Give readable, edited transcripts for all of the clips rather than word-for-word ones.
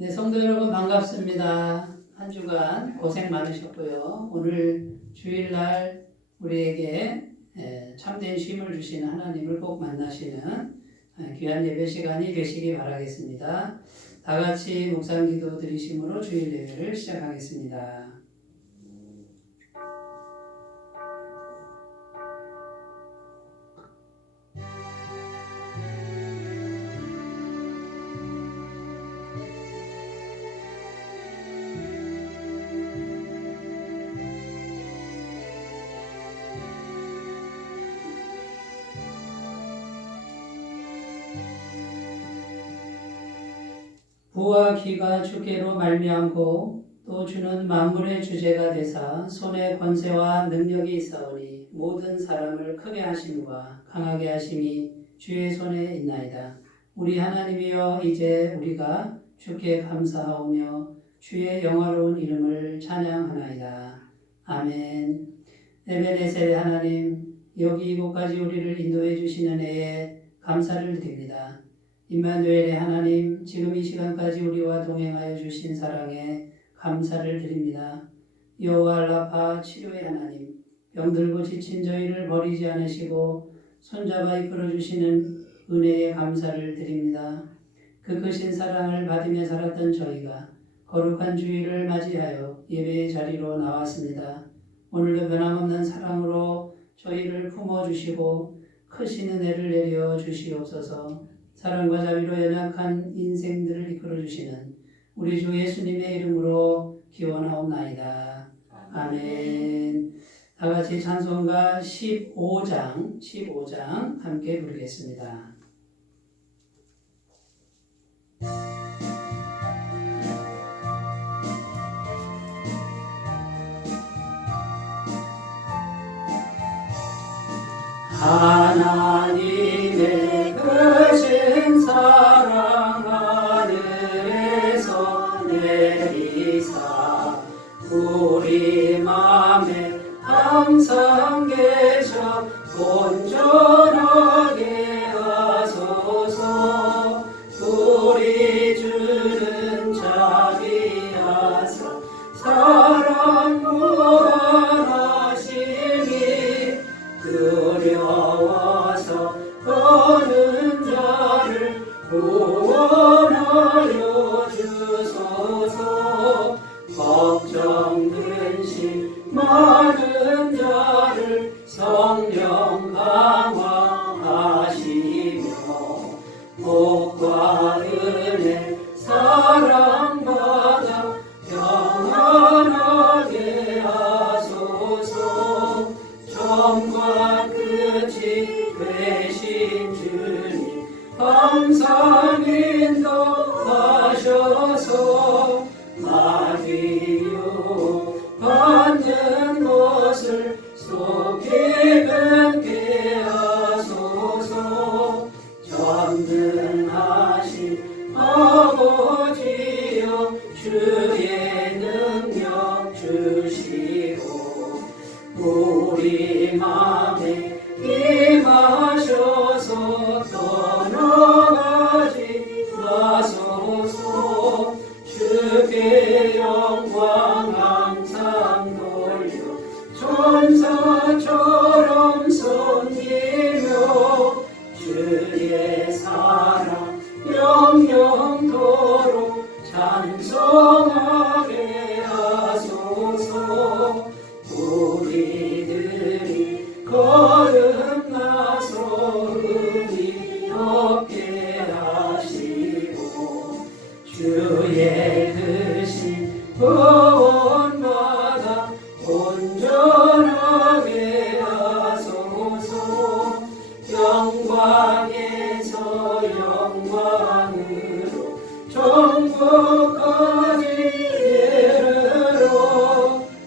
네, 성도 여러분 반갑습니다. 한 주간 고생 많으셨고요. 오늘 주일날 우리에게 참된 쉼을 주시는 하나님을 꼭 만나시는 귀한 예배 시간이 되시기 바라겠습니다. 다 같이 묵상 기도 드리심으로 주일 예배를 시작하겠습니다. 부와 기가 주께로 말미암고 또 주는 만물의 주제가 되사 손에 권세와 능력이 있사오니 모든 사람을 크게 하심과 강하게 하심이 주의 손에 있나이다. 우리 하나님이여 이제 우리가 주께 감사하오며 주의 영화로운 이름을 찬양하나이다. 아멘. 에베네셀의 하나님, 여기 이곳까지 우리를 인도해 주시는 애에 감사를 드립니다. 임마누엘의 하나님, 지금 이 시간까지 우리와 동행하여 주신 사랑에 감사를 드립니다. 여호와 라파 치료의 하나님, 병들고 지친 저희를 버리지 않으시고 손잡아 이끌어 주시는 은혜에 감사를 드립니다. 그 크신 사랑을 받으며 살았던 저희가 거룩한 주일을 맞이하여 예배의 자리로 나왔습니다. 오늘도 변함없는 사랑으로 저희를 품어주시고 크신 은혜를 내려 주시옵소서. 사랑과 자비로 연약한 인생들을 이끌어주시는 우리 주 예수님의 이름으로 기원하옵나이다. 아멘. 다 같이 찬송가 15장 함께 부르겠습니다. 하나님의 크신 사랑 하늘에서 내리사 우리 맘에 항상 계셔 온전하게 하소서. 우리 주는 자비하사 사랑 무한하시니 두려워서 떠는 자를 구원하여 주소서. 걱정 근심 많은 자를 성령 강화하시며 복과 은혜 사랑받아 평안하게 하소서. 처음과 끝이 되신 주님 항상 인도하셔서 마귀요 받는 것을 속히 뵙게 하소서. 전능하신 아버지여 주의 능력 주시고 우리 맘에 임하셔서 떠나가지 마소서. 주께 영광 항상 돌려 천사처럼 섬기며 주의 사랑 영영토록 찬송하게 하소서. 우리들이 거듭나서 의미 얻게 하시고 주의 크신 구원받아 온전하게 하소서. 영광에서 영광으로 천국까지 이르러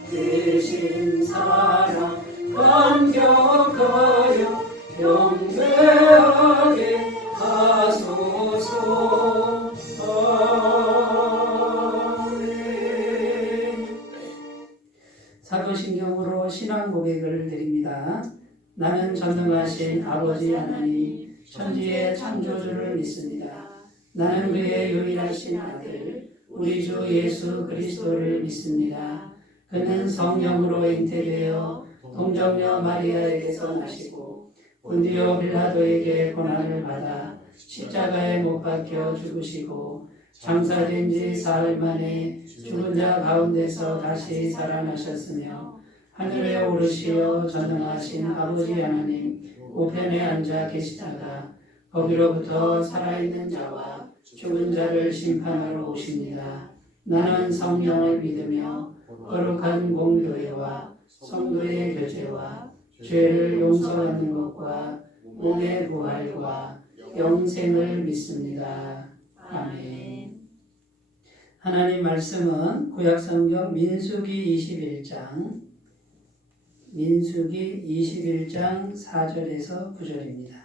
되신 사랑 감격하여 경배하게 하소서. 아멘. 사도신경으로 신앙 고백을 드립니다. 나는 전능하신 아버지 하나님 천지의 창조주를 믿습니다. 나는 그의 유일하신 아들 우리 주 예수 그리스도를 믿습니다. 그는 성령으로 잉태되어 동정녀 마리아에게서 나시고 본디오 빌라도에게 고난을 받아 십자가에 못 박혀 죽으시고 장사된 지 사흘 만에 죽은 자 가운데서 다시 살아나셨으며 하늘에 오르시어 전능하신 아버지 하나님 우편에 앉아 계시다가 거기로부터 살아있는 자와 죽은 자를 심판하러 오십니다. 나는 성령을 믿으며 거룩한 공교회와 성도의 교제와 죄를 용서받는 것과 몸의 부활과 영생을 믿습니다. 아멘. 하나님 말씀은 구약성경 민수기 21장 4절에서 9절입니다.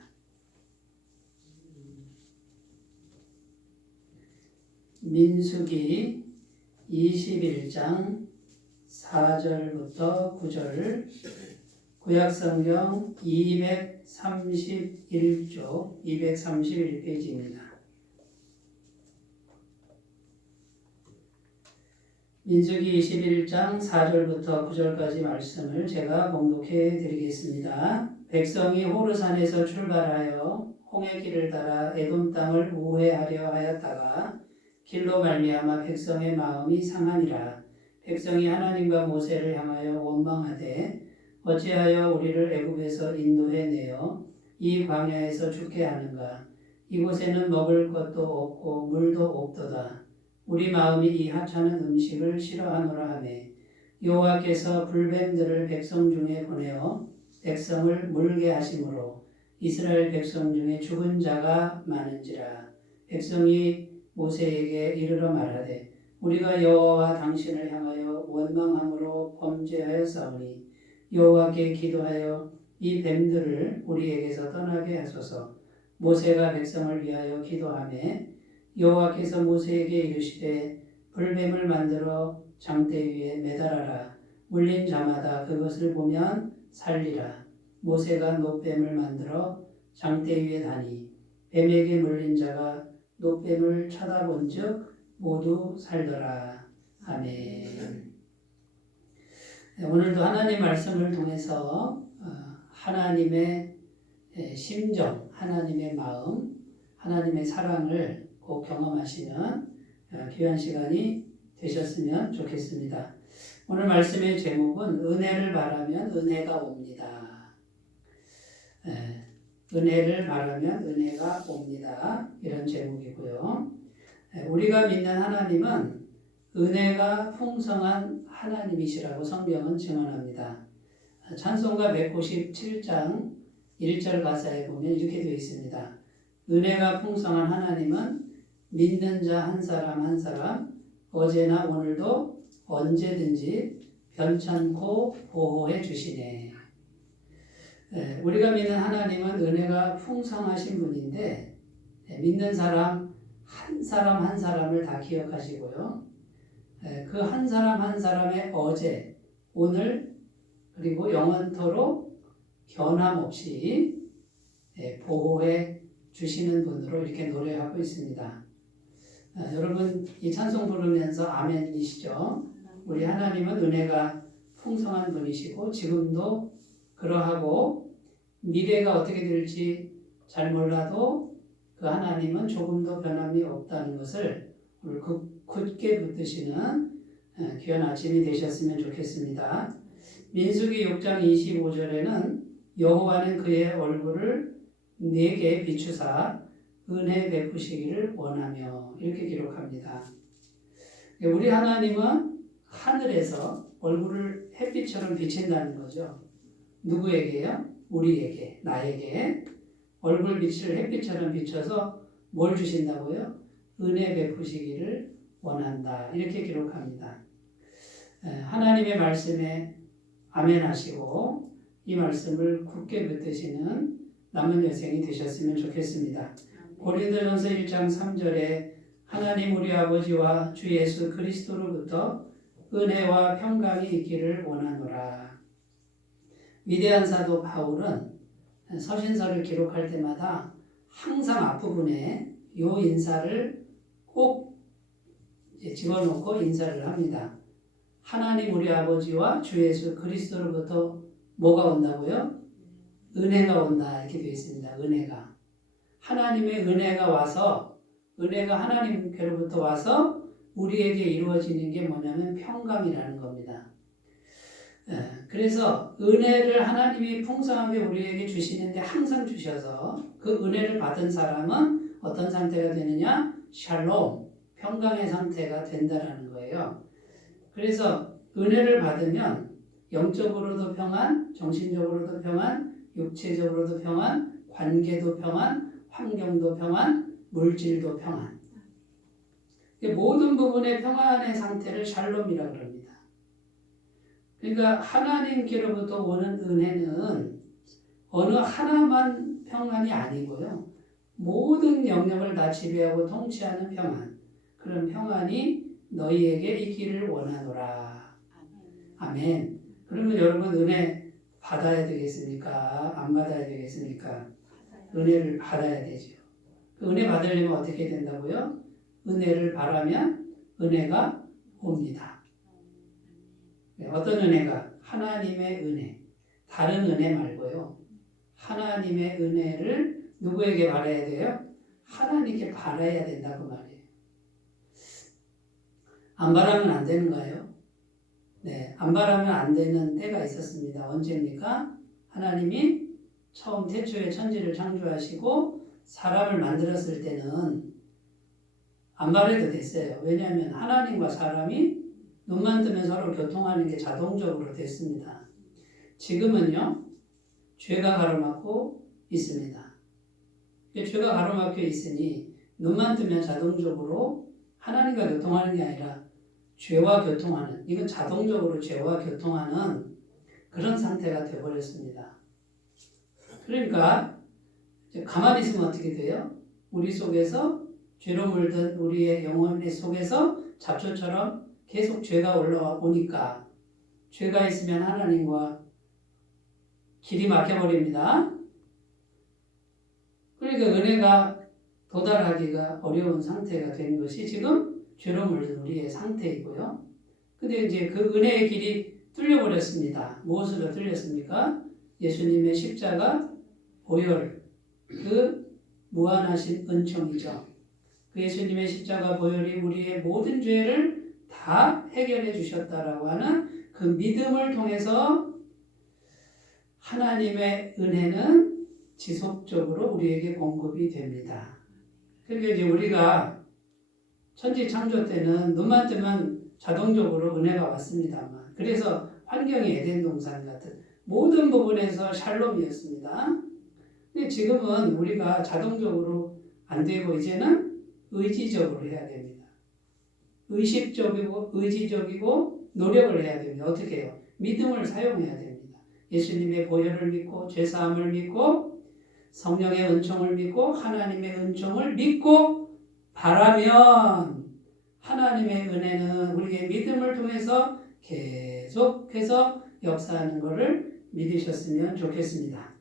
민수기 21장 4절부터 9절, 구약성경 231쪽 231페이지입니다. 민수기 21장 4절부터 9절까지 말씀을 제가 봉독해 드리겠습니다. 백성이 호르산에서 출발하여 홍해 길을 따라 에돔 땅을 우회하려 하였다가 길로 말미암아 백성의 마음이 상하니라. 백성이 하나님과 모세를 향하여 원망하되 어찌하여 우리를 애굽에서 인도해 내어 이 광야에서 죽게 하는가. 이곳에는 먹을 것도 없고 물도 없도다. 우리 마음이 이 하찮은 음식을 싫어하노라 하매 여호와께서 불뱀들을 백성 중에 보내어 백성을 물게 하심으로 이스라엘 백성 중에 죽은 자가 많은지라. 백성이 모세에게 이르러 말하되 우리가 여호와와 당신을 향하여 원망함으로 범죄하였사오니 여호와께 기도하여 이 뱀들을 우리에게서 떠나게 하소서. 모세가 백성을 위하여 기도하매 여호와께서 모세에게 이르시되 불뱀을 만들어 장대 위에 매달아라. 물린 자마다 그것을 보면 살리라. 모세가 노뱀을 만들어 장대 위에 다니 뱀에게 물린 자가 노뱀을 쳐다본 즉 모두 살더라. 아멘. 오늘도 하나님 말씀을 통해서 하나님의 심정, 하나님의 마음, 하나님의 사랑을 꼭 경험하시는 귀한 시간이 되셨으면 좋겠습니다. 오늘 말씀의 제목은 은혜를 바라면 은혜가 옵니다. 은혜를 바라면 은혜가 옵니다. 이런 제목이고요. 우리가 믿는 하나님은 은혜가 풍성한 하나님이시라고 성경은 증언합니다. 찬송가 197장 1절 가사에 보면 이렇게 되어 있습니다. 은혜가 풍성한 하나님은 믿는 자 한 사람 한 사람 어제나 오늘도 언제든지 변찮고 보호해 주시네. 우리가 믿는 하나님은 은혜가 풍성하신 분인데 믿는 사람 한 사람을 다 기억하시고요. 그 한 사람 한 사람의 어제, 오늘 그리고 영원토록 변함없이 보호해 주시는 분으로 이렇게 노래하고 있습니다. 여러분 이 찬송 부르면서 아멘이시죠? 우리 하나님은 은혜가 풍성한 분이시고 지금도 그러하고 미래가 어떻게 될지 잘 몰라도 그 하나님은 조금도 변함이 없다는 것을 오늘 굳게 붙드시는 귀한 아침이 되셨으면 좋겠습니다. 민수기 6장 25절에는 여호와는 그의 얼굴을 내게 비추사 은혜 베푸시기를 원하며 이렇게 기록합니다. 우리 하나님은 하늘에서 얼굴을 햇빛처럼 비친다는 거죠. 누구에게요? 우리에게, 나에게 얼굴빛을 햇빛처럼 비춰서 뭘 주신다고요? 은혜 베푸시기를 원한다. 이렇게 기록합니다. 하나님의 말씀에 아멘하시고 이 말씀을 굳게 붙드시는 남은 여생이 되셨으면 좋겠습니다. 고린도전서 1장 3절에 하나님 우리 아버지와 주 예수 그리스도로부터 은혜와 평강이 있기를 원하노라. 위대한 사도 바울은 서신서를 기록할 때마다 항상 앞부분에 이 인사를 꼭 이제 집어넣고 인사를 합니다. 하나님 우리 아버지와 주 예수 그리스도로부터 뭐가 온다고요? 은혜가 온다 이렇게 되어 있습니다. 은혜가. 하나님의 은혜가 와서 은혜가 하나님께로부터 와서 우리에게 이루어지는 게 뭐냐면 평강이라는 겁니다. 그래서 은혜를 하나님이 풍성하게 우리에게 주시는데 항상 주셔서 그 은혜를 받은 사람은 어떤 상태가 되느냐? 샬롬, 평강의 상태가 된다라는 거예요. 그래서 은혜를 받으면 영적으로도 평안, 정신적으로도 평안, 육체적으로도 평안, 관계도 평안, 환경도 평안, 물질도 평안. 모든 부분의 평안의 상태를 샬롬이라고 합니다. 그러니까 하나님께로부터 오는 은혜는 어느 하나만 평안이 아니고요. 모든 영역을 다 지배하고 통치하는 평안. 그런 평안이 너희에게 있기를 원하노라. 아멘. 그러면 여러분 은혜 받아야 되겠습니까? 안 받아야 되겠습니까? 은혜를 받아야 되죠. 그 은혜 받으려면 어떻게 된다고요? 은혜를 바라면 은혜가 옵니다. 어떤 은혜가? 하나님의 은혜. 다른 은혜 말고요. 하나님의 은혜를 누구에게 바라야 돼요? 하나님께 바라야 된다고 말이에요. 안 바라면 안 되는가요? 네, 안 바라면 안 되는 때가 있었습니다. 언제입니까? 하나님이 처음 태초에 천지를 창조하시고 사람을 만들었을 때는 안 바래도 됐어요. 왜냐하면 하나님과 사람이 눈만 뜨면 서로 교통하는 게 자동적으로 됐습니다. 지금은요, 죄가 가로막고 있습니다. 죄가 가로막혀 있으니 눈만 뜨면 자동적으로 하나님과 교통하는 게 아니라 죄와 교통하는, 이건 자동적으로 죄와 교통하는 그런 상태가 되어버렸습니다. 그러니까 가만히 있으면 어떻게 돼요? 우리 속에서 죄로 물든 우리의 영혼 속에서 잡초처럼 계속 죄가 올라오니까 죄가 있으면 하나님과 길이 막혀버립니다. 그러니까 은혜가 도달하기가 어려운 상태가 된 것이 지금 죄로 물든 우리의 상태이고요. 근데 이제 그 은혜의 길이 뚫려버렸습니다. 무엇으로 뚫렸습니까? 예수님의 십자가 보혈, 그 무한하신 은총이죠. 그 예수님의 십자가 보혈이 우리의 모든 죄를 다 해결해 주셨다라고 하는 그 믿음을 통해서 하나님의 은혜는 지속적으로 우리에게 공급이 됩니다. 그러니까 이제 우리가 천지 창조 때는 눈만 뜨면 자동적으로 은혜가 왔습니다만, 그래서 환경이 에덴 동산 같은 모든 부분에서 샬롬이었습니다. 근데 지금은 우리가 자동적으로 안 되고 이제는 의지적으로 해야 됩니다. 의식적이고 의지적이고 노력을 해야 됩니다. 어떻게 해요? 믿음을 사용해야 됩니다. 예수님의 보혈을 믿고 죄사함을 믿고 성령의 은총을 믿고 하나님의 은총을 믿고 바라면 하나님의 은혜는 우리의 믿음을 통해서 계속해서 역사하는 것을 믿으셨으면 좋겠습니다.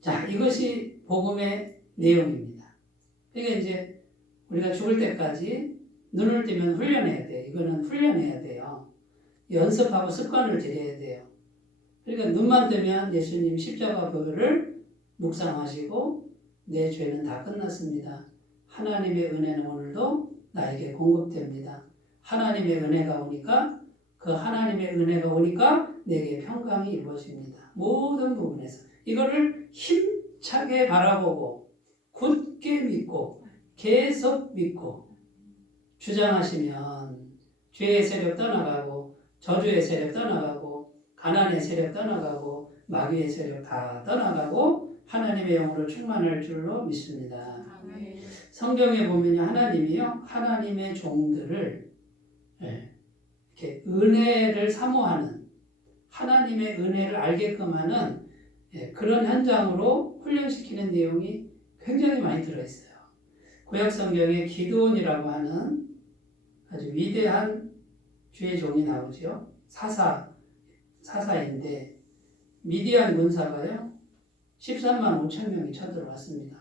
자, 이것이 복음의 내용입니다. 그러니까 이제 우리가 죽을 때까지 눈을 뜨면 훈련해야 돼요. 이거는 훈련해야 돼요. 연습하고 습관을 들여야 돼요. 그러니까 눈만 뜨면 예수님 십자가 보혈을 묵상하시고 내 죄는 다 끝났습니다. 하나님의 은혜는 오늘도 나에게 공급됩니다. 하나님의 은혜가 오니까 그 하나님의 은혜가 오니까 내게 평강이 이루어집니다. 모든 부분에서 이거를 힘차게 바라보고 굳게 믿고 계속 믿고 주장하시면 죄의 세력 떠나가고 저주의 세력 떠나가고 가난의 세력 떠나가고 마귀의 세력 다 떠나가고 하나님의 영으로 충만할 줄로 믿습니다. 아멘. 성경에 보면 하나님이요, 하나님의 종들을 이렇게 은혜를 사모하는, 하나님의 은혜를 알게끔 하는 그런 현장으로 훈련시키는 내용이 굉장히 많이 들어있어요. 구약 성경에 기드온이라고 하는 아주 위대한 주의 종이 나오죠. 사사인데 미디안 군사가요 13만 5천 명이 쳐들어왔습니다.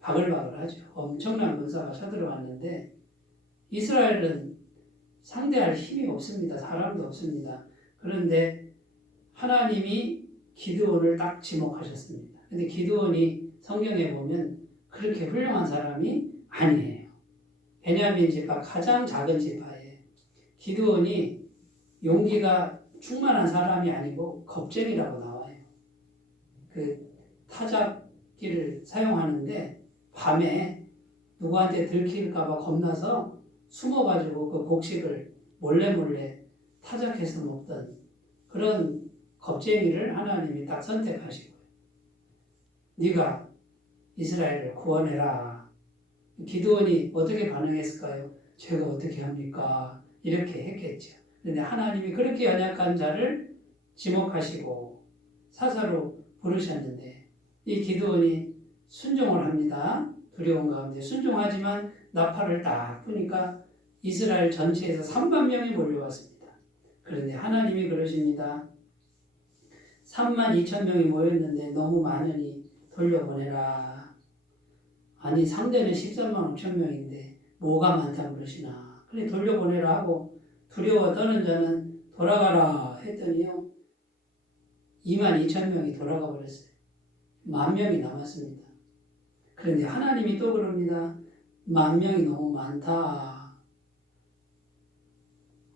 바글바글하죠. 엄청난 군사가 쳐들어왔는데 이스라엘은 상대할 힘이 없습니다. 사람도 없습니다. 그런데 하나님이 기드온을 딱 지목하셨습니다. 근데 기드온이 성경에 보면 그렇게 훌륭한 사람이 아니에요. 베냐민 지파 가장 작은 지파에 기드온이 용기가 충만한 사람이 아니고 겁쟁이라고 나와요. 그 타작기를 사용하는데 밤에 누구한테 들킬까봐 겁나서 숨어가지고 그 곡식을 몰래 타작해서 먹던 그런 겁쟁이를 하나님이 딱 선택하시고요. 네가 이스라엘을 구원해라. 기드온이 어떻게 반응했을까요? 제가 어떻게 합니까? 이렇게 했겠죠. 그런데 하나님이 그렇게 연약한 자를 지목하시고 사사로 부르셨는데 이 기드온이 순종을 합니다. 두려운 가운데 순종하지만 나팔을 딱 부니까 이스라엘 전체에서 3만 명이 몰려왔습니다. 그런데 하나님이 그러십니다. 3만 2천 명이 모였는데 너무 많으니 돌려보내라. 아니 상대는 13만 5천 명인데 뭐가 많다고 그러시나. 그래 돌려보내라 하고 두려워 떠는 자는 돌아가라 했더니요. 2만 2천 명이 돌아가 버렸어요. 10,000명이 남았습니다. 그런데 하나님이 또 그럽니다. 10,000명이 너무 많다.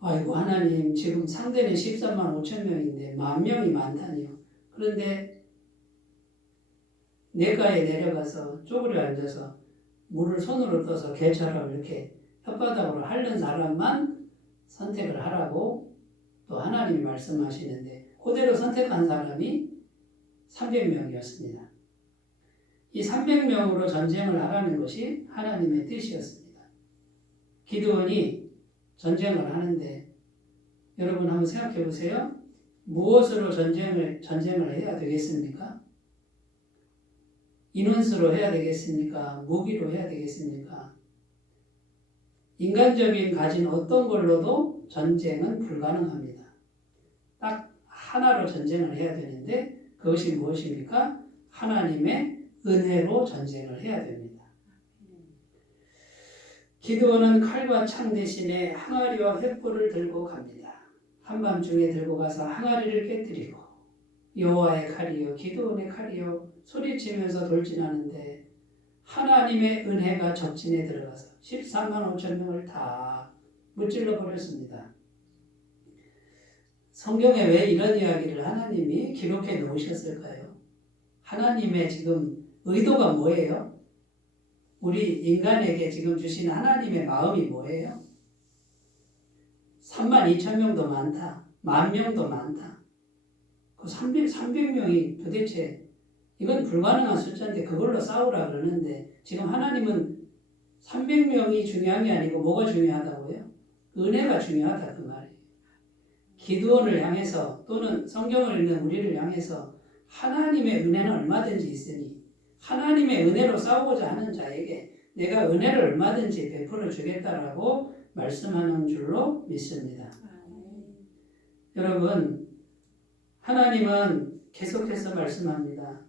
아이고 하나님 지금 상대는 13만 5천 명인데 10,000명이 많다니요. 그런데 냇가에 내려가서 쪼그려 앉아서 물을 손으로 떠서 개처럼 이렇게 혓바닥으로 핥는 사람만 선택을 하라고 또 하나님이 말씀하시는데 그대로 선택한 사람이 300명이었습니다. 이 300명으로 전쟁을 하라는 것이 하나님의 뜻이었습니다. 기드온이 전쟁을 하는데 여러분 한번 생각해 보세요. 무엇으로 전쟁을 해야 되겠습니까? 인원수로 해야 되겠습니까? 무기로 해야 되겠습니까? 인간적인 가진 어떤 걸로도 전쟁은 불가능합니다. 딱 하나로 전쟁을 해야 되는데 그것이 무엇입니까? 하나님의 은혜로 전쟁을 해야 됩니다. 기드온은 칼과 창 대신에 항아리와 횃불을 들고 갑니다. 한밤중에 들고 가서 항아리를 깨뜨리고 여호와의 칼이요 기드온의 칼이요 소리치면서 돌진하는데 하나님의 은혜가 적진에 들어가서 13만 5천 명을 다 무찔러 버렸습니다. 성경에 왜 이런 이야기를 하나님이 기록해 놓으셨을까요? 하나님의 지금 의도가 뭐예요? 우리 인간에게 지금 주신 하나님의 마음이 뭐예요? 3만 2천 명도 많다. 10,000명도 많다. 그 300명이 도대체 이건 불가능한 숫자인데 그걸로 싸우라 그러는데 지금 하나님은 300명이 중요한 게 아니고 뭐가 중요하다고요? 은혜가 중요하다 그 말이에요. 기드온을 향해서 또는 성경을 읽는 우리를 향해서 하나님의 은혜는 얼마든지 있으니 하나님의 은혜로 싸우고자 하는 자에게 내가 은혜를 얼마든지 베풀어 주겠다라고 말씀하는 줄로 믿습니다. 여러분 하나님은 계속해서 말씀합니다.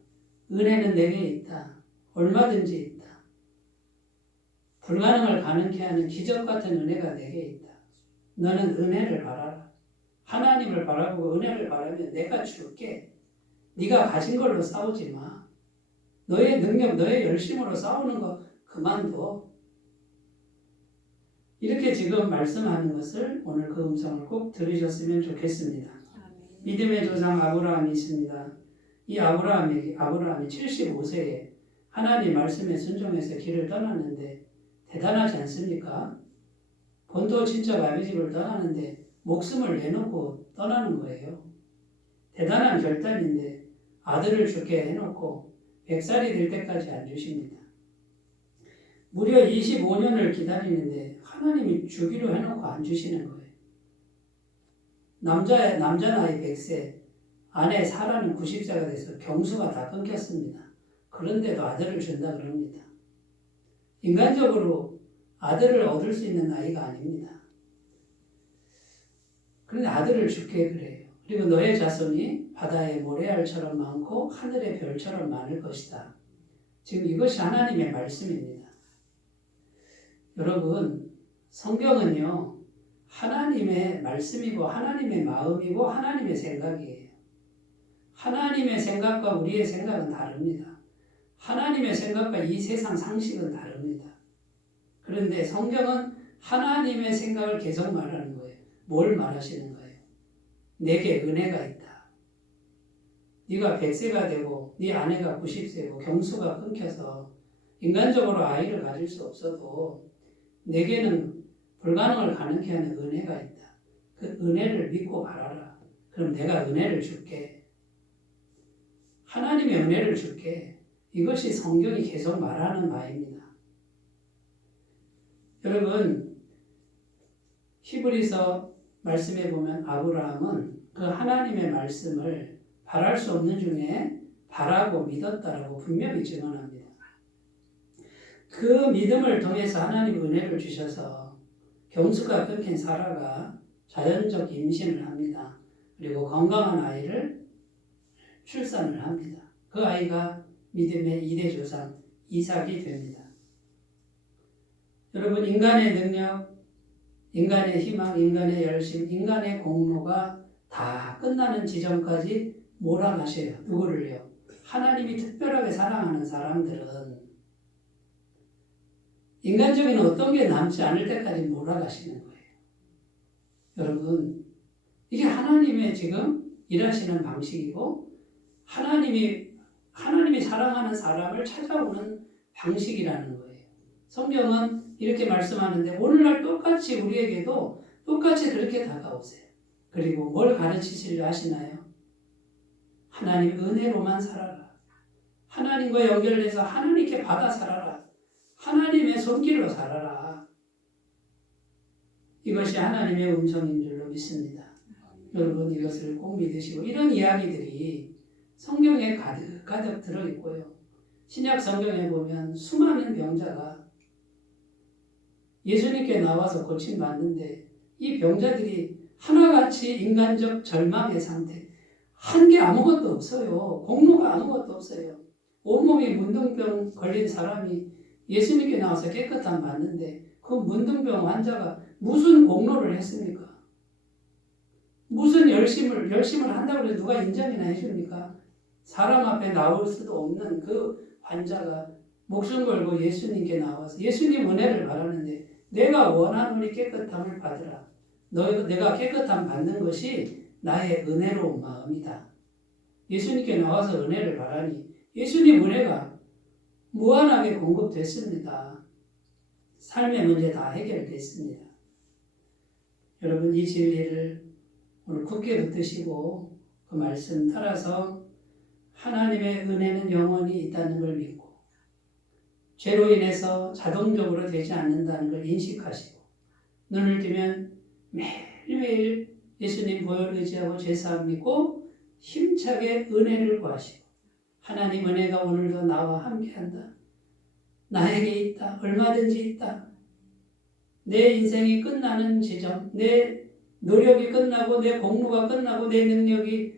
은혜는 내게 있다. 얼마든지 있다. 불가능을 가능케 하는 기적 같은 은혜가 내게 있다. 너는 은혜를 바라라. 하나님을 바라보고 은혜를 바라면 내가 줄게. 네가 가진 걸로 싸우지 마. 너의 능력, 너의 열심으로 싸우는 거 그만둬. 이렇게 지금 말씀하는 것을 오늘 그 음성을 꼭 들으셨으면 좋겠습니다. 믿음의 조상 아브라함이 있습니다. 이 아브라함이 75세에 하나님 말씀에 순종해서 길을 떠났는데 대단하지 않습니까? 본토 친척 아비집을 떠나는데 목숨을 내놓고 떠나는 거예요. 대단한 결단인데 아들을 주게 해놓고 100살이 될 때까지 안 주십니다. 무려 25년을 기다리는데 하나님이 주기로 해놓고 안 주시는 거예요. 남자 나이 100세, 아내 사라는 90세가 돼서 경수가 다 끊겼습니다. 그런데도 아들을 준다 그럽니다. 인간적으로 아들을 얻을 수 있는 나이가 아닙니다. 그런데 아들을 주게 그래요. 그리고 너의 자손이 바다의 모래알처럼 많고 하늘의 별처럼 많을 것이다. 지금 이것이 하나님의 말씀입니다. 여러분, 성경은요, 하나님의 말씀이고 하나님의 마음이고 하나님의 생각이에요. 하나님의 생각과 우리의 생각은 다릅니다. 하나님의 생각과 이 세상 상식은 다릅니다. 그런데 성경은 하나님의 생각을 계속 말하는 거예요. 뭘 말하시는 거예요? 내게 은혜가 있다. 네가 100세가 되고 네 아내가 90세고 경수가 끊겨서 인간적으로 아이를 가질 수 없어도 내게는 불가능을 가능케 하는 은혜가 있다. 그 은혜를 믿고 바라라. 그럼 내가 은혜를 줄게. 하나님의 은혜를 줄게. 이것이 성경이 계속 말하는 바입니다. 여러분, 히브리서 말씀에 보면 아브라함은 그 하나님의 말씀을 바랄 수 없는 중에 바라고 믿었다라고 분명히 증언합니다. 그 믿음을 통해서 하나님 은혜를 주셔서 경수가 끊긴 사라가 자연적 임신을 합니다. 그리고 건강한 아이를 출산을 합니다. 그 아이가 믿음의 2대 조상 이삭이 됩니다. 여러분, 인간의 능력, 인간의 희망, 인간의 열심, 인간의 공로가 다 끝나는 지점까지 몰아가셔요. 누구를요? 하나님이 특별하게 사랑하는 사람들은 인간적인 어떤 게 남지 않을 때까지 몰아가시는 거예요. 여러분, 이게 하나님의 지금 일하시는 방식이고 하나님이 사랑하는 사람을 찾아오는 방식이라는 거예요. 성경은 이렇게 말씀하는데 오늘날 똑같이 우리에게도 똑같이 그렇게 다가오세요. 그리고 뭘 가르치시려 하시나요? 하나님 은혜로만 살아라. 하나님과 연결돼서 하나님께 받아 살아라. 하나님의 손길로 살아라. 이것이 하나님의 음성인 줄로 믿습니다. 여러분 이것을 꼭 믿으시고 이런 이야기들이 성경에 가득 들어있고요. 신약 성경에 보면 수많은 병자가 예수님께 나와서 고침받는데 이 병자들이 하나같이 인간적 절망의 상태, 한 게 아무것도 없어요. 공로가 아무것도 없어요. 온몸이 문둥병 걸린 사람이 예수님께 나와서 깨끗함 받는데 그 문둥병 환자가 무슨 공로를 했습니까? 무슨 열심을 한다고 해서 누가 인정이나 해줍니까? 사람 앞에 나올 수도 없는 그 환자가 목숨 걸고 예수님께 나와서 예수님 은혜를 바라는데 내가 원하노니 깨끗함을 받으라. 내가 깨끗함 받는 것이 나의 은혜로운 마음이다. 예수님께 나와서 은혜를 바라니 예수님 은혜가 무한하게 공급됐습니다. 삶의 문제 다 해결됐습니다. 여러분 이 진리를 오늘 굳게 붙드시고 그 말씀 따라서 하나님의 은혜는 영원히 있다는 걸 믿고 죄로 인해서 자동적으로 되지 않는다는 걸 인식하시고 눈을 뜨면 매일매일 예수님 보혈 의지하고 죄사함 믿고 힘차게 은혜를 구하시고 하나님 은혜가 오늘도 나와 함께한다. 나에게 있다. 얼마든지 있다. 내 인생이 끝나는 지점, 내 노력이 끝나고 내 공로가 끝나고 내 능력이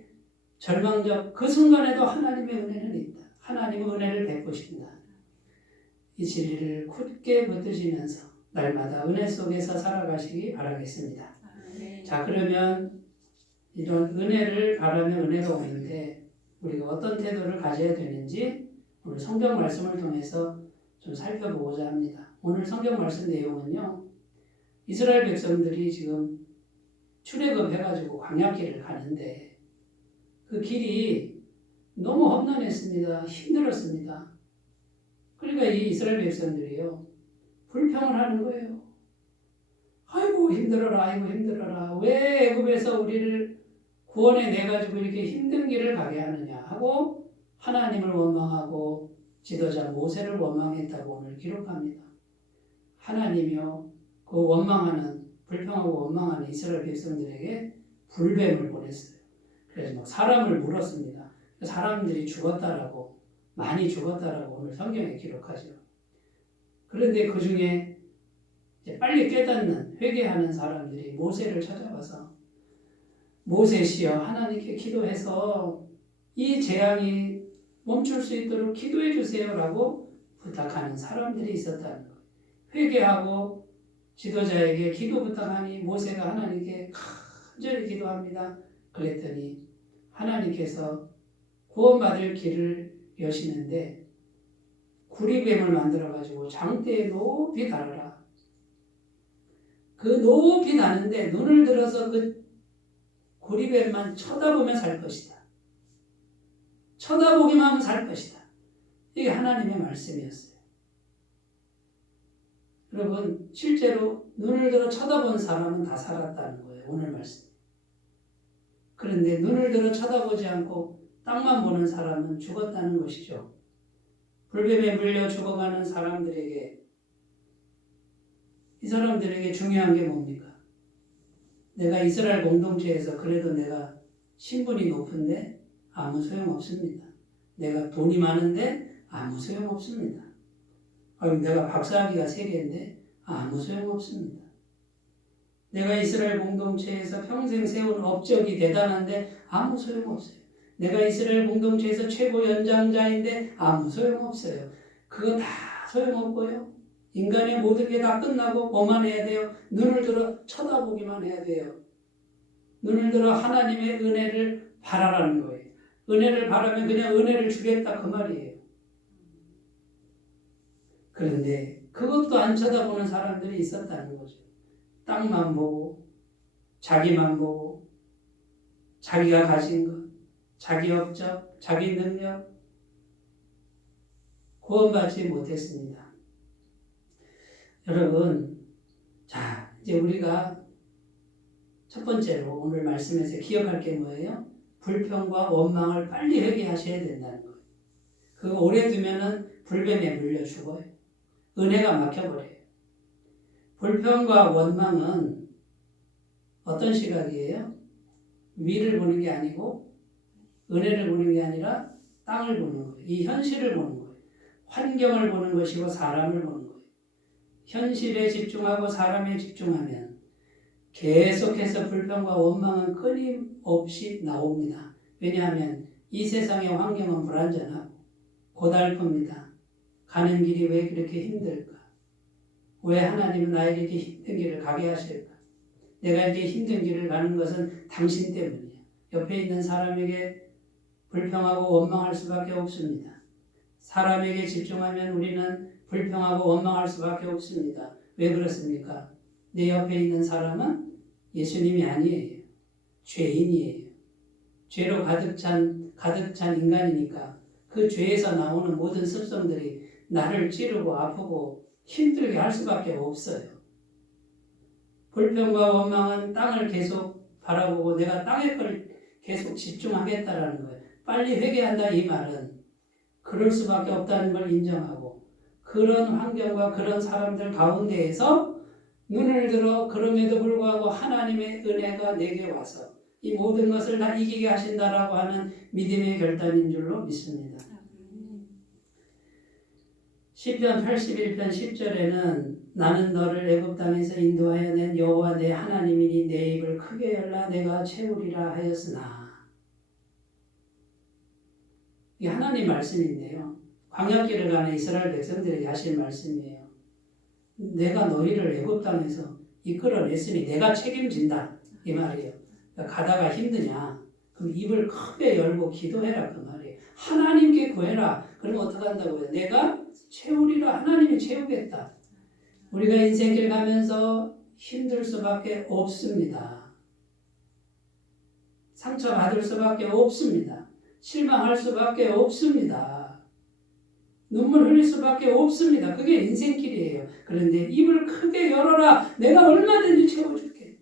절망적 그 순간에도 하나님의 은혜는 있다. 하나님의 은혜를 베푸신다. 이 진리를 굳게 붙드시면서 날마다 은혜 속에서 살아가시기 바라겠습니다. 자, 그러면 이런 은혜를 바라며 은혜가 오는데 우리가 어떤 태도를 가져야 되는지 오늘 성경 말씀을 통해서 좀 살펴보고자 합니다. 오늘 성경 말씀 내용은요. 이스라엘 백성들이 지금 출애굽해가지고 광야길을 가는데 그 길이 너무 험난했습니다. 힘들었습니다. 그러니까 이 이스라엘 백성들이요. 불평을 하는 거예요. 아이고 힘들어라. 아이고 힘들어라. 왜 애굽에서 우리를 구원해 내가지고 이렇게 힘든 길을 가게 하느냐 하고 하나님을 원망하고 지도자 모세를 원망했다고 오늘 기록합니다. 하나님이요. 그 원망하는 불평하고 원망하는 이스라엘 백성들에게 불뱀을 보냈어요. 그래서 막 사람을 물었습니다. 사람들이 죽었다라고 많이 죽었다라고 오늘 성경에 기록하죠. 그런데 그 중에 빨리 깨닫는 회개하는 사람들이 모세를 찾아와서 모세시여 하나님께 기도해서 이 재앙이 멈출 수 있도록 기도해 주세요라고 부탁하는 사람들이 있었다는 거예요. 회개하고 지도자에게 기도 부탁하니 모세가 하나님께 간절히 기도합니다. 그랬더니 하나님께서 구원받을 길을 여시는데 구리뱀을 만들어가지고 장대에 높이 달아라. 그 높이 나는데 눈을 들어서 그 구리뱀만 쳐다보면 살 것이다. 쳐다보기만 하면 살 것이다. 이게 하나님의 말씀이었어요. 여러분, 실제로 눈을 들어 쳐다본 사람은 다 살았다는 거예요. 오늘 말씀. 그런데 눈을 들어 쳐다보지 않고 땅만 보는 사람은 죽었다는 것이죠. 불뱀에 물려 죽어가는 사람들에게, 이 사람들에게 중요한 게 뭡니까? 내가 이스라엘 공동체에서 그래도 내가 신분이 높은데 아무 소용없습니다. 내가 돈이 많은데 아무 소용없습니다. 내가 박사학위가 3개인데 아무 소용없습니다. 내가 이스라엘 공동체에서 평생 세운 업적이 대단한데 아무 소용없어요. 내가 이스라엘 공동체에서 최고 연장자인데 아무 소용없어요. 그거 다 소용없고요. 인간의 모든 게 다 끝나고 뭐만 해야 돼요? 눈을 들어 쳐다보기만 해야 돼요. 눈을 들어 하나님의 은혜를 바라라는 거예요. 은혜를 바라면 그냥 은혜를 주겠다 그 말이에요. 그런데 그것도 안 쳐다보는 사람들이 있었다는 거죠. 땅만 보고, 자기만 보고, 자기가 가진 것, 자기 업적, 자기 능력, 구원받지 못했습니다. 여러분, 자, 이제 우리가 첫 번째로 오늘 말씀에서 기억할 게 뭐예요? 불평과 원망을 빨리 회개하셔야 된다는 거예요. 그거 오래 두면은 불뱀에 물려 죽어요. 은혜가 막혀버려요. 불평과 원망은 어떤 시각이에요? 위를 보는 게 아니고 은혜를 보는 게 아니라 땅을 보는 거예요. 이 현실을 보는 거예요. 환경을 보는 것이고 사람을 보는 거예요. 현실에 집중하고 사람에 집중하면 계속해서 불평과 원망은 끊임없이 나옵니다. 왜냐하면 이 세상의 환경은 불안전하고 고달픕니다. 가는 길이 왜 그렇게 힘들까? 왜 하나님은 나에게 이렇게 힘든 길을 가게 하실까? 내가 이렇게 힘든 길을 가는 것은 당신 때문이야. 옆에 있는 사람에게 불평하고 원망할 수밖에 없습니다. 사람에게 집중하면 우리는 불평하고 원망할 수밖에 없습니다. 왜 그렇습니까? 내 옆에 있는 사람은 예수님이 아니에요. 죄인이에요. 죄로 가득 찬 인간이니까 그 죄에서 나오는 모든 습성들이 나를 찌르고 아프고 힘들게 할 수밖에 없어요. 불평과 원망은 땅을 계속 바라보고 내가 땅에 걸 계속 집중하겠다라는 거예요. 빨리 회개한다 이 말은 그럴 수밖에 없다는 걸 인정하고 그런 환경과 그런 사람들 가운데에서 눈을 들어 그럼에도 불구하고 하나님의 은혜가 내게 와서 이 모든 것을 다 이기게 하신다라고 하는 믿음의 결단인 줄로 믿습니다. 시편 81편 10절에는 나는 너를 애굽 땅에서 인도하여 낸 여호와 내 하나님이니 내 입을 크게 열라 내가 채우리라 하였으나 이 하나님 말씀인데요. 광야길을 가는 이스라엘 백성들에게 하신 말씀이에요. 내가 너희를 애굽 땅에서 이끌어냈으니 내가 책임진다 이 말이에요. 그러니까 가다가 힘드냐? 그럼 입을 크게 열고 기도해라 그 말이에요. 하나님께 구해라. 그러면 어떻게 한다고요? 내가 채우리라. 하나님이 채우겠다. 우리가 인생길 가면서 힘들 수밖에 없습니다. 상처받을 수밖에 없습니다. 실망할 수밖에 없습니다. 눈물 흘릴 수밖에 없습니다. 그게 인생길이에요. 그런데 입을 크게 열어라. 내가 얼마든지 채워줄게.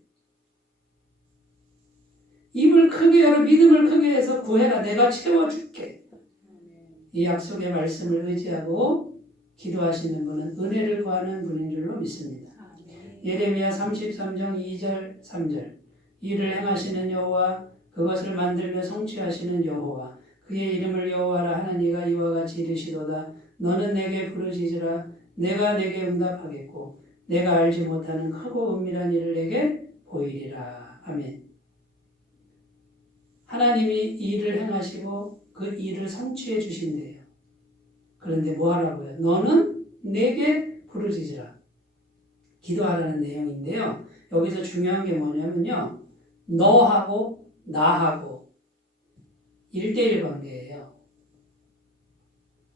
입을 크게 열어 믿음을 크게 해서 구해라. 내가 채워줄게. 이 약속의 말씀을 의지하고 기도하시는 분은 은혜를 구하는 분인 줄로 믿습니다. 예레미야 33장 2절 3절 이를 행하시는 여호와 그것을 만들며 성취하시는 여호와 그의 이름을 여호와라 하나니가 이와 같이 이르시도다 너는 내게 부르짖으라 내가 내게 응답하겠고 내가 알지 못하는 크고 은밀한 일을 내게 보이리라. 아멘. 하나님이 이 일을 행하시고 그 일을 성취해 주신대요. 그런데 뭐 하라고요? 너는 내게 부르짖으라. 기도하라는 내용인데요. 여기서 중요한 게 뭐냐면요. 너하고 나하고 1대1 관계예요.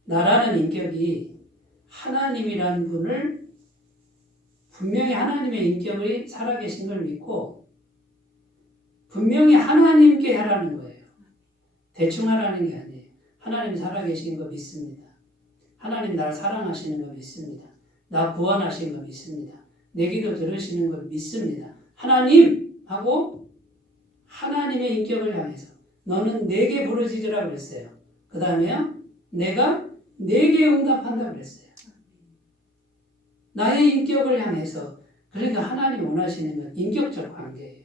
나라는 인격이 하나님이라는 분을 분명히 하나님의 인격이 살아계신 걸 믿고 분명히 하나님께 하라는 거예요. 대충 하라는 게 아니에요. 하나님 살아계신 거 믿습니다. 하나님 나를 사랑하시는 거 믿습니다. 나 구원하신 거 믿습니다. 내 기도 들으시는 거 믿습니다. 하나님하고 하나님의 인격을 향해서 너는 내게 부르짖으라 그랬어요. 그 다음에요. 내가 내게 응답한다 그랬어요. 나의 인격을 향해서 그러니까 하나님 원하시는 건 인격적 관계예요.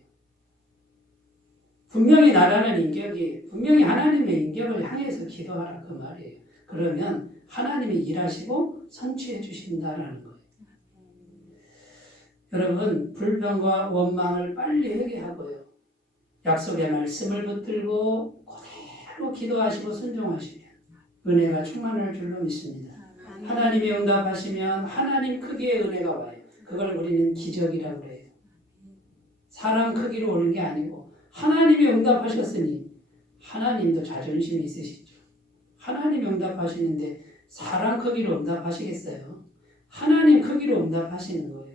분명히 나라는 인격이 분명히 하나님의 인격을 향해서 기도하라 그 말이에요. 그러면 하나님이 일하시고 성취해 주신다라는 거예요. 여러분 불평과 원망을 빨리 회개하고요. 약속의 말씀을 붙들고 그대로 기도하시고 순종하시면 은혜가 충만할 줄로 믿습니다. 하나님이 응답하시면 하나님 크기의 은혜가 와요. 그걸 우리는 기적이라고 해요. 사람 크기로 오는 게 아니고 하나님이 응답하셨으니 하나님도 자존심이 있으시죠. 하나님이 응답하시는데 사람 크기로 응답하시겠어요? 하나님 크기로 응답하시는 거예요.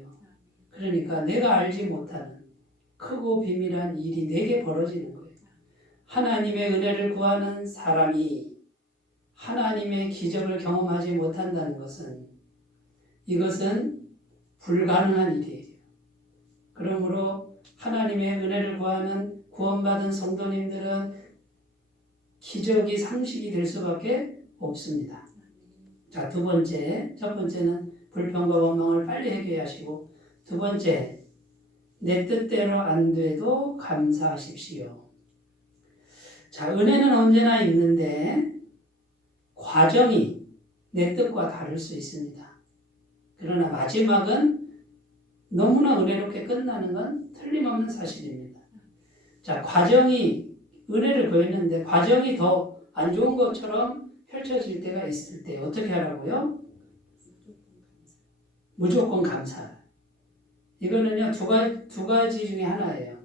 그러니까 내가 알지 못하는 크고 비밀한 일이 내게 벌어지는 거예요. 하나님의 은혜를 구하는 사람이 하나님의 기적을 경험하지 못한다는 것은 이것은 불가능한 일이에요. 그러므로 하나님의 은혜를 구하는 구원받은 성도님들은 기적이 상식이 될 수밖에 없습니다. 자, 두 번째, 첫 번째는 불평과 원망을 빨리 해결하시고 두 번째, 내 뜻대로 안 돼도 감사하십시오. 자, 은혜는 언제나 있는데 과정이 내 뜻과 다를 수 있습니다. 그러나 마지막은 너무나 은혜롭게 끝나는 건 틀림없는 사실입니다. 자, 과정이 은혜를 구했는데 과정이 더 안 좋은 것처럼 펼쳐질 때가 있을 때 어떻게 하라고요? 무조건 감사. 이거는요 두 가지 중에 하나예요.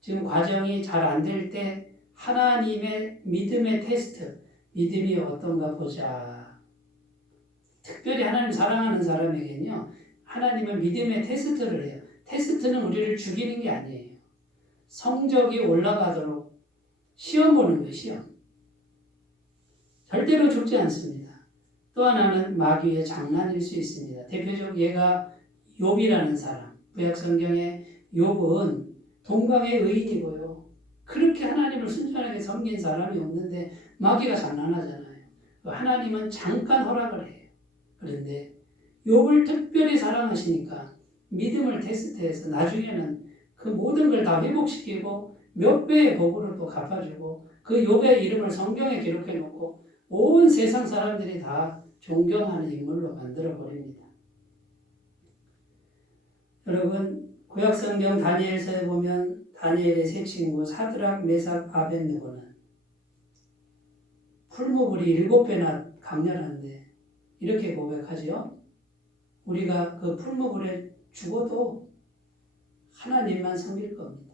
지금 과정이 잘 안 될 때 하나님의 믿음의 테스트, 믿음이 어떤가 보자. 특별히 하나님 사랑하는 사람에게는요 하나님은 믿음의 테스트를 해요. 테스트는 우리를 죽이는 게 아니에요. 성적이 올라가도록 시험 보는 거예요. 시험. 절대로 죽지 않습니다. 또 하나는 마귀의 장난일 수 있습니다. 대표적 예가 욥이라는 사람. 구약 성경에 욥은 동방의 의인이고요. 그렇게 하나님을 순전하게 섬긴 사람이 없는데 마귀가 장난하잖아요. 하나님은 잠깐 허락을 해요. 그런데 욥을 특별히 사랑하시니까 믿음을 테스트해서 나중에는 그 모든 걸 다 회복시키고 몇 배의 복으로 또 갚아주고 그 욥의 이름을 성경에 기록해 놓고 온 세상 사람들이 다 존경하는 인물로 만들어버립니다. 여러분 구약성경 다니엘서에 보면 다니엘의 세 친구 사드락, 메삭, 아벳느고는 풀무불이 7배나 강렬한데 이렇게 고백하죠. 우리가 그 풀무불에 죽어도 하나님만 섬길 겁니다.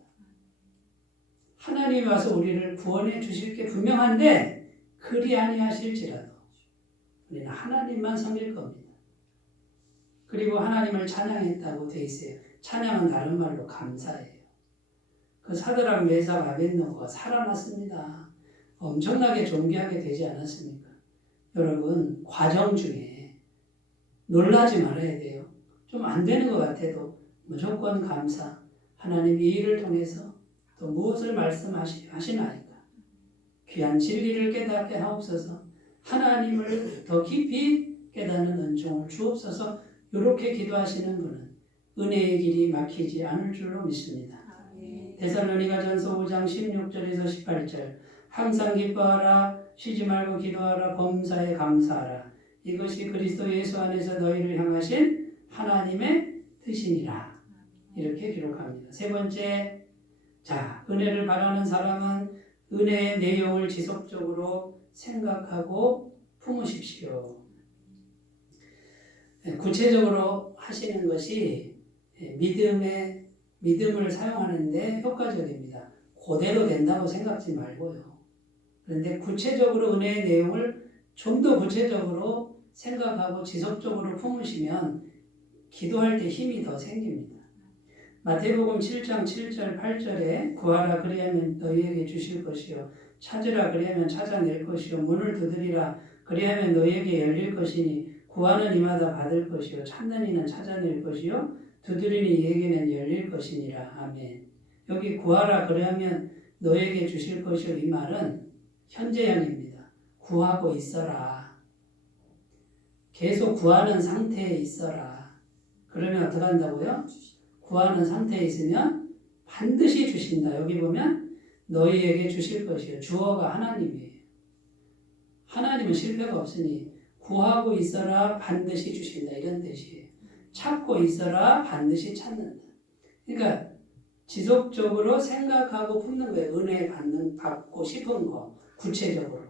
하나님이 와서 우리를 구원해 주실 게 분명한데 그리 아니하실지라도 우리는 하나님만 섬길 겁니다. 그리고 하나님을 찬양했다고 돼 있어요. 찬양은 다른 말로 감사예요. 그 사드락, 메삭, 아벳느고가 살아났습니다. 엄청나게 존귀하게 되지 않았습니까? 여러분 과정 중에 놀라지 말아야 돼요. 좀 안 되는 것 같아도 무조건 감사. 하나님 이 일을 통해서 또 무엇을 말씀하시나이까. 귀한 진리를 깨닫게 하옵소서. 하나님을 더 깊이 깨닫는 은총을 주옵소서. 이렇게 기도하시는 분은 은혜의 길이 막히지 않을 줄로 믿습니다. 데살로니가전서 5장 16절에서 18절 항상 기뻐하라 쉬지 말고 기도하라 범사에 감사하라 이것이 그리스도 예수 안에서 너희를 향하신 하나님의 뜻이니라. 이렇게 기록합니다. 세 번째, 자 은혜를 바라는 사람은 은혜의 내용을 지속적으로 생각하고 품으십시오. 구체적으로 하시는 것이 믿음을 사용하는데 효과적입니다. 그대로 된다고 생각지 말고요. 그런데 구체적으로 은혜의 내용을 좀 더 구체적으로 생각하고 지속적으로 품으시면 기도할 때 힘이 더 생깁니다. 마태복음 7장 7절 8절에 구하라 그리하면 너희에게 주실 것이요 찾으라 그리하면 찾아낼 것이요 문을 두드리라 그리하면 너희에게 열릴 것이니 구하는 이마다 받을 것이요 찾는 이는 찾아낼 것이요 두드리는 이에게는 열릴 것이니라. 아멘. 여기 구하라 그러면 너에게 주실 것이요 이 말은 현재형입니다. 구하고 있어라. 계속 구하는 상태에 있어라. 그러면 어떻게 한다고요? 구하는 상태에 있으면 반드시 주신다. 여기 보면 너희에게 주실 것이요. 주어가 하나님이에요. 하나님은 실패가 없으니 구하고 있어라 반드시 주신다. 이런 뜻이에요. 찾고 있어라 반드시 찾는다. 그러니까 지속적으로 생각하고 품는 거예요. 은혜 받고 싶은 거 구체적으로.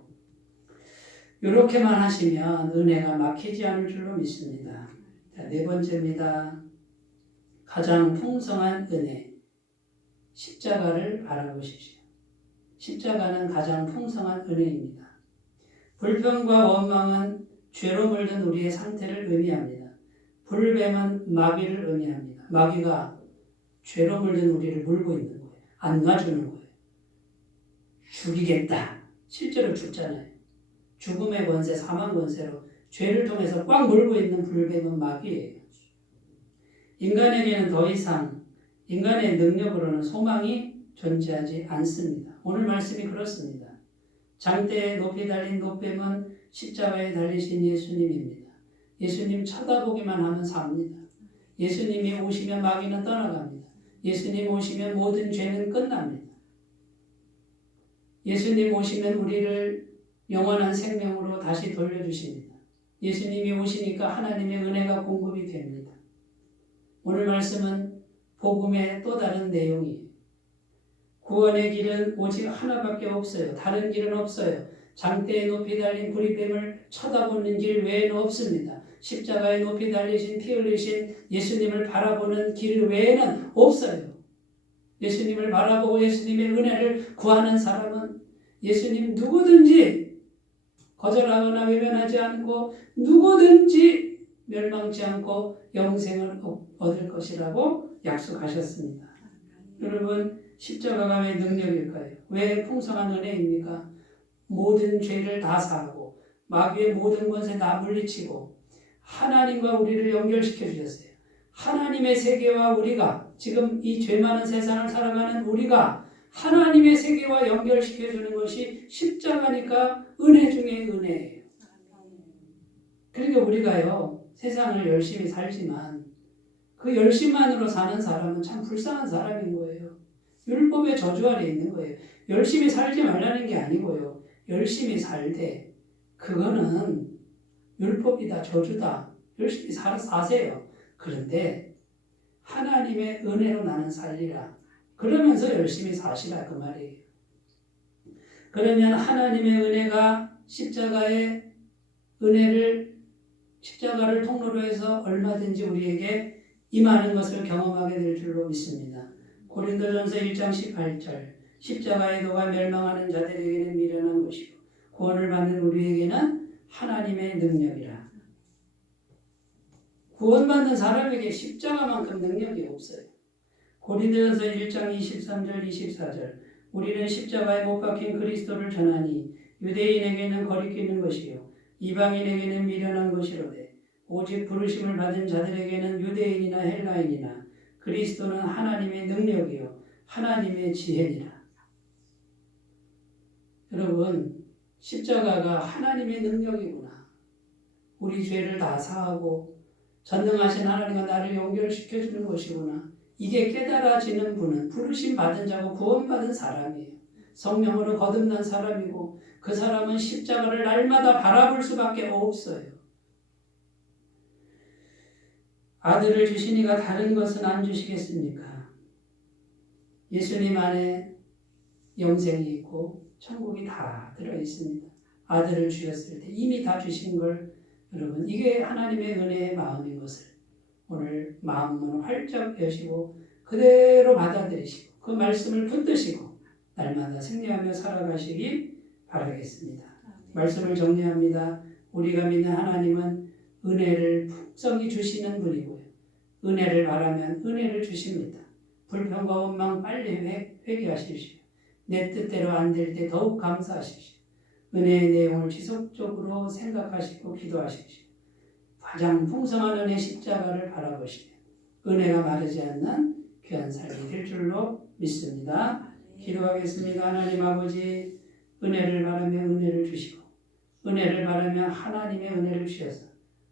이렇게만 하시면 은혜가 막히지 않을 줄로 믿습니다. 자, 네 번째입니다. 가장 풍성한 은혜. 십자가를 바라보십시오. 십자가는 가장 풍성한 은혜입니다. 불평과 원망은 죄로 물든 우리의 상태를 의미합니다. 불뱀은 마귀를 의미합니다. 마귀가 죄로 물든 우리를 물고 있는 거예요. 안 놔주는 거예요. 죽이겠다. 실제로 죽잖아요. 죽음의 권세, 사망 권세로 죄를 통해서 꽉 물고 있는 불뱀은 마귀예요. 인간에게는 더 이상 인간의 능력으로는 소망이 존재하지 않습니다. 오늘 말씀이 그렇습니다. 장대에 높이 달린 노뱀은 십자가에 달리신 예수님입니다. 예수님 쳐다보기만 하면 삽니다. 예수님이 오시면 마귀는 떠나갑니다. 예수님 오시면 모든 죄는 끝납니다. 예수님 오시면 우리를 영원한 생명으로 다시 돌려주십니다. 예수님이 오시니까 하나님의 은혜가 공급이 됩니다. 오늘 말씀은 복음의 또 다른 내용이에요. 구원의 길은 오직 하나밖에 없어요. 다른 길은 없어요. 장대에 높이 달린 구리뱀을 쳐다보는 길 외에는 없습니다. 십자가에 높이 달리신 피 흘리신 예수님을 바라보는 길 외에는 없어요. 예수님을 바라보고 예수님의 은혜를 구하는 사람은 예수님 누구든지 거절하거나 외면하지 않고 누구든지 멸망치 않고 영생을 얻을 것이라고 약속하셨습니다. 여러분 십자가가 왜 능력일까요? 왜 풍성한 은혜입니까? 모든 죄를 다 사하고 마귀의 모든 권세 다 물리치고 하나님과 우리를 연결시켜 주셨어요. 하나님의 세계와 우리가 지금 이 죄 많은 세상을 살아가는 우리가 하나님의 세계와 연결시켜 주는 것이 십자가니까 은혜 중에 은혜예요. 그러니까 우리가요 세상을 열심히 살지만 그 열심만으로 사는 사람은 참 불쌍한 사람인 거예요. 율법의 저주 아래 있는 거예요. 열심히 살지 말라는 게 아니고요. 열심히 살되 그거는 율법이다, 저주다. 열심히 사세요. 그런데 하나님의 은혜로 나는 살리라. 그러면서 열심히 사시라 그 말이에요. 그러면 하나님의 은혜가 십자가의 십자가를 통로로 해서 얼마든지 우리에게 임하는 것을 경험하게 될 줄로 믿습니다. 고린도전서 1장 18절 십자가의 도가 멸망하는 자들에게는 미련한 것이고 구원을 받는 우리에게는 하나님의 능력이라. 구원받는 사람에게 십자가만큼 능력이 없어요. 고린도전서 1장 23절 24절 우리는 십자가에 못 박힌 그리스도를 전하니 유대인에게는 거리끼는 것이요 이방인에게는 미련한 것이로되 오직 부르심을 받은 자들에게는 유대인이나 헬라인이나 그리스도는 하나님의 능력이요 하나님의 지혜니라. 여러분 십자가가 하나님의 능력이구나. 우리 죄를 다 사하고 전능하신 하나님과 나를 연결시켜주는 것이구나. 이게 깨달아지는 분은 부르심 받은 자고 구원받은 사람이에요. 성령으로 거듭난 사람이고 그 사람은 십자가를 날마다 바라볼 수밖에 없어요. 아들을 주시니가 다른 것은 안 주시겠습니까? 예수님 안에 영생이 있고 천국이 다 들어있습니다. 아들을 주셨을 때 이미 다 주신 걸 여러분 이게 하나님의 은혜의 마음인 것을 오늘 마음문 활짝 여시고 그대로 받아들이시고 그 말씀을 붙드시고 날마다 승리하며 살아가시기 바라겠습니다. 말씀을 정리합니다. 우리가 믿는 하나님은 은혜를 풍성히 주시는 분이고요. 은혜를 바라면 은혜를 주십니다. 불평과 원망 빨리 회개하십시오. 내 뜻대로 안 될 때 더욱 감사하십시오. 은혜의 내용을 지속적으로 생각하시고 기도하십시오. 가장 풍성한 은혜 십자가를 바라보시며 은혜가 마르지 않는 귀한 삶이 될 줄로 믿습니다. 기도하겠습니다. 하나님 아버지, 은혜를 바라며 은혜를 주시고 은혜를 바라며 하나님의 은혜를 주셔서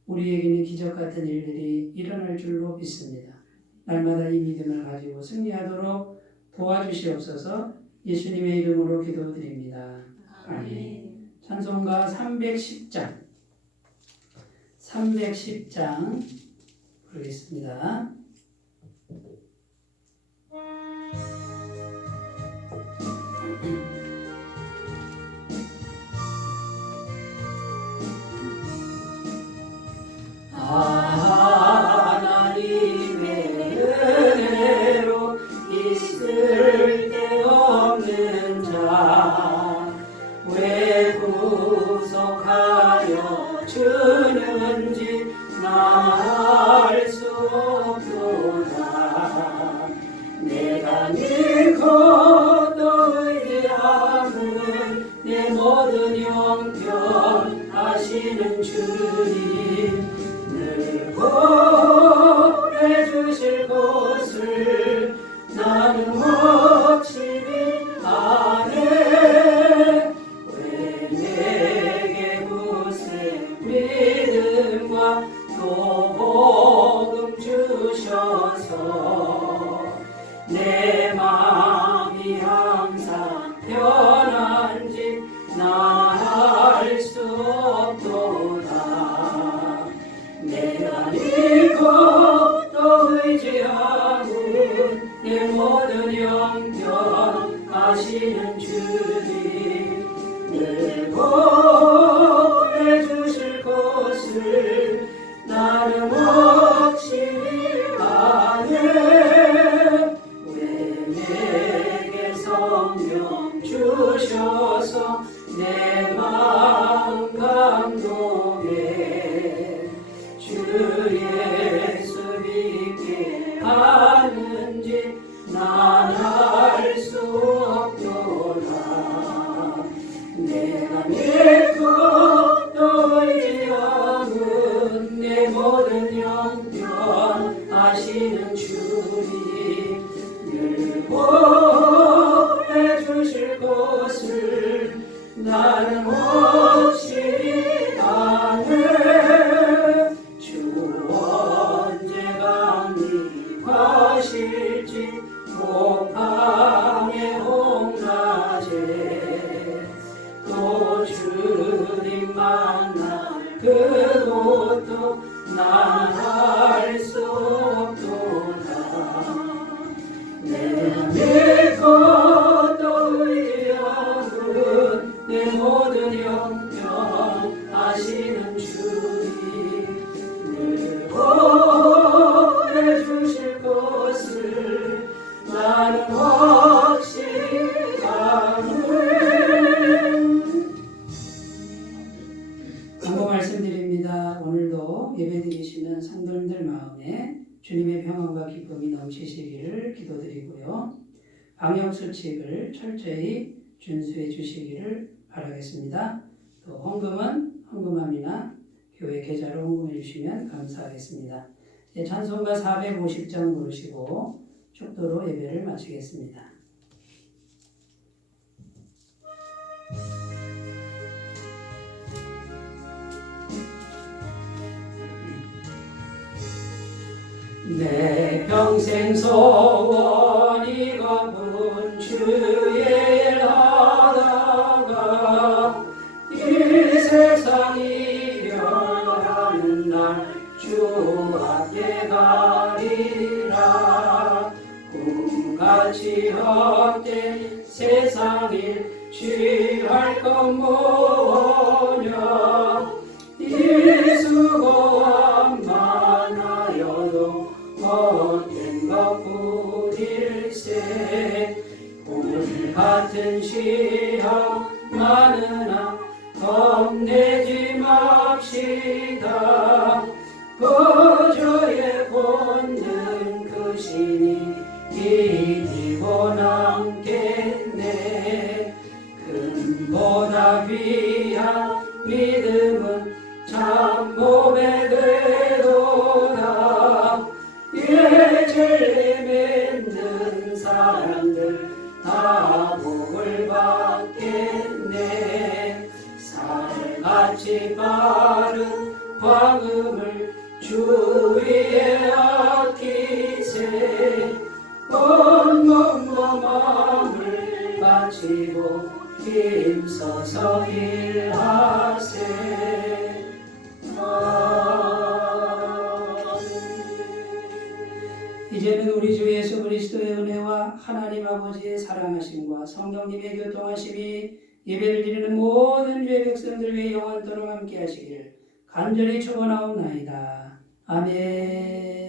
우리에게는 기적 같은 일들이 일어날 줄로 믿습니다. 날마다 이 믿음을 가지고 승리하도록 도와주시옵소서. 예수님의 이름으로 기도드립니다. 아멘. 찬송가 310장 부르겠습니다. 하나님의 은혜로 있을 데 없는 자 왜 구속하여 주는지 나 알 수 없도다. 내가 믿고 또 의지함은 내 모든 형편 아시는 주님 늘 보내 주실 것을 나는 확실히 아네. 왜 내게 굳은 믿음과 또 복음 주셔서 내 마음이 항상 편한지 난 알 수 없도다. 내가 믿고 또 의지하는 내 모든 형편 아시는 주님 늘 보내 주실 것을 나는 확실히 아네. 왜 내게 성령 주셔서 내 마음 감동해 주 예수 믿게 하는지 난 알 수 없도다. 내가 믿고 또 의지하는 내 모든 형편 아시는 주님 늘 보내 주실 것을 나는 확실히 아네. 주 언제 강림하실지 목밤의 홍낮에 또 주님 만날 그곳도 난 알 수 없도다. 내가 믿고 또 의지하는 내 모든 형편 아시는 주님 늘 보내 주실 것을 나는 확실히 아멘. 광고 말씀드립니다. 오늘도 예배드리시는 성도님들 마음에 주님의 평안과 기쁨이 넘치시기를 기도드리고요. 방역수칙을 철저히 준수해 주시기를 바라겠습니다. 또 헌금은 헌금함이나 교회 계좌로 헌금해 주시면 감사하겠습니다. 찬송가 450장 부르시고 축도로 예배를 마치겠습니다. 내 평생 소원이 거분 주의 일 하다가 이 세상이 변하는 날 주 앞에 가리라. 꿈같이 헛된 세상일 취할 것 뭐냐. 이 수고함 많아여도 오늘 같은 시험 많으나 겁내지 맙시다. 거저의 본능 그 신이 이기고 남겠네. 금보다 귀한 믿음은 참 몸에 되도다. 예죄에 맺는 사람들 다 복을 받겠네. 살같이 빠른 광음을 주위에 아끼세. 온 몸과 마음을 바치고 힘써서 일하세. 이제는 우리 주 예수 그리스도의 은혜와 하나님 아버지의 사랑하심과 성령님의 교통하심이 예배를 드리는 모든 죄 백성들 위해 영원토록 함께 하시기를 간절히 축원하옵나이다. 아멘.